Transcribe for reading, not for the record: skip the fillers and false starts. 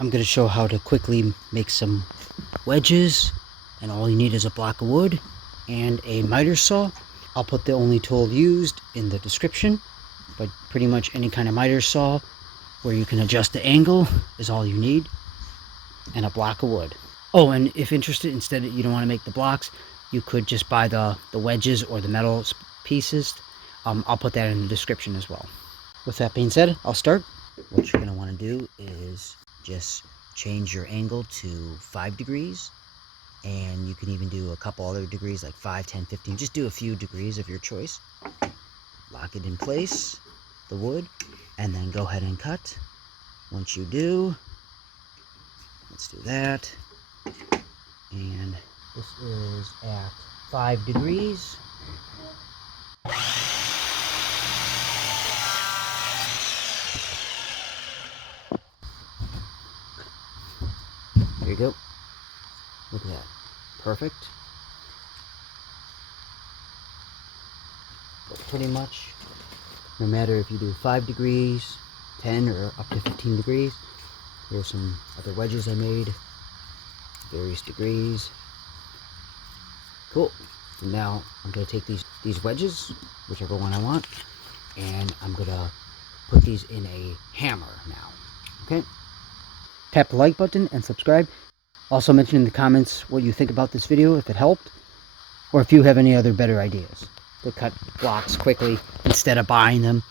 I'm going to show how to quickly make some wedges, and all you need is a block of wood and a miter saw. I'll put the only tool used in the description, but pretty much any kind of miter saw where you can adjust the angle is all you need, and a block of wood. Oh, and if interested, instead you don't want to make the blocks, you could just buy the wedges or the metal pieces. I'll put that in the description as well. With that being said, I'll start. What you're going to want to do is just change your angle to 5 degrees, and you can even do a couple other degrees like 5, 10, 15. Just do a few degrees of your choice. Lock it in place, the wood, and then go ahead and cut. Once you do, let's do that. And this is at 5 degrees. There you go. Look at that. Perfect. But pretty much, no matter if you do 5 degrees, 10, or up to 15 degrees. Here's some other wedges I made. Various degrees. Cool. And now I'm going to take these wedges, whichever one I want, and I'm going to put these in a hammer now. Okay? Tap the like button and subscribe. Also mention in the comments what you think about this video, if it helped, or if you have any other better ideas to cut blocks quickly instead of buying them.